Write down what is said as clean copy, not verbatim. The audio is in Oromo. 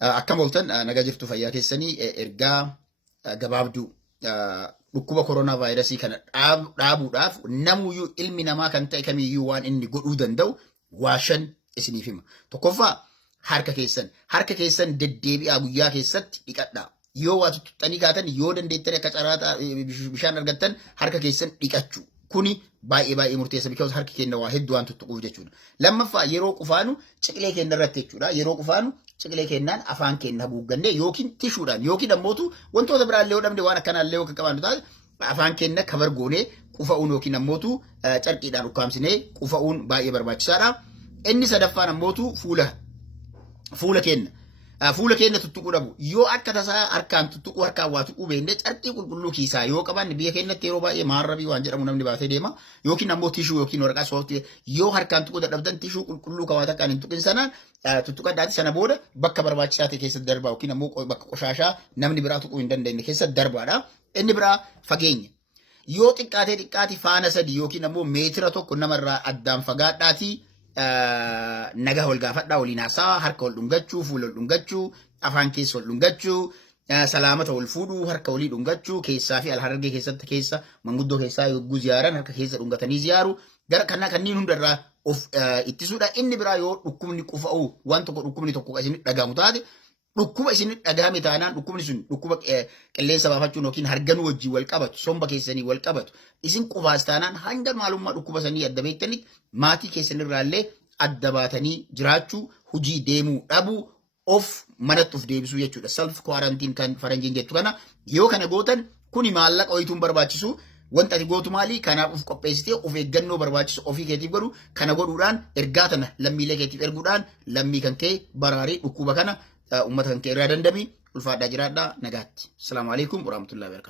Akkam ooltan nagaa jirtu fayyaa keessanii ergaa gabaabduu dhukkuba koronaa vaayirasii kana dhaabuudhaaf namuyyuu ilmi namaa kan ta'e kamiyyuu waan inni godhuu danda'u waa shan isiniif hima. Tokkoffaa harka keessan deddeebi'aa guyyaa keessatti dhiqadhaa. Yoo waa tuttuqxanii kaatan yoo dandeettan akka caraataa bishaan argattan harka keessan dhiqachuu. Kuni baay'ee murteessa because harki keenya waa hedduu waan tuttuquuf jechuudha. Lammaffaa yeroo qufaanu ciqilee keenya irratti jechuudha. Yeroo qufaanu ciqilee keenyaan afaan keenya haguuggannee yookiin tishuudhaan yookiin ammootu wantoota biraallee yoo dhabne waan akkanaallee yoo qabaannu taate afaan keenya kabar goonee qufa'uun yookiin ammootu carqiidhaan ukkaamsinee qufa'uun baay'ee barbaachisaadha. Inni sadaffaan ammootu fuula keenya tuttuquu dhabu. Yoo akka tasaa harkaan tuttuquu harkaan waa tuquu beeknee carqii qulqulluu kiisaa yoo qabaanne biyya keenyatti yeroo baay'ee maarrabii waan jedhamu namni baatee deema yookiin ammoo tishuu yookiin waraqaa sooftii yoo harkaan tuquu dadhabdan tishuu qulqulluu kawaata kan hin tuqin sanaan tuttuqadhaati sana booda bakka barbaachisaa ta'e keessatti darbaa yookiin ammoo bakka qoshaashaa namni biraa tuquu hin dandeenye keessatti darbaadha. Inni biraa fageenya. Yoo xiqqaate faana sadii yookiin ammoo meetira tokko namarraa addaan fagaadhaatii nagaa wal gaafadhaa waliin haasaa harka wal dhungachuu fuula wal dhungachuu afaan keessa wal dhungachuu salaamata wal fuudhuu harka walii dhungachuu keessaa fi alhargee keessatti keessa manguddoo keessaa yogguu ziyaaran harka keessa dhungatanii ziyaaru gara kanneen hundarraa of ittisuudha. Inni biraa yoo dhukkubni qufa'u waan tokko dhukkubni tokko isin dhagahamu taate dhukkuba isin dhagahame taanaan dhukkubni sun dhukkuba qilleensa baafachuun yookiin harganuu wajjin wal qabatu somba keessanii wal qabatu isin qufaas taanaan hanga maalummaa dhukkuba sanii adda beektanitti maatii keessanirraallee adda baatanii jiraachuu hujii deemuu dhabuu of manatti of deebisuu jechuudha. Self quarantine kan faranjiin jettu kana yoo kana gootan kuni maallaqa hoyituun barbaachisu wanta ati gootu maali kanaaf of qopheessitee of eeggannoo barbaachisu ofii keetiif godhu kana godhuudhaan ergaa tana lammiilee keetiif erguudhaan lammii kan kee baraarii dhukkuba kana ummata kan kee irraa dandamii ulfaadhaa jiraadhaa nagaatti. Assalaamu alaikum warahmatullahi wabarakatuh.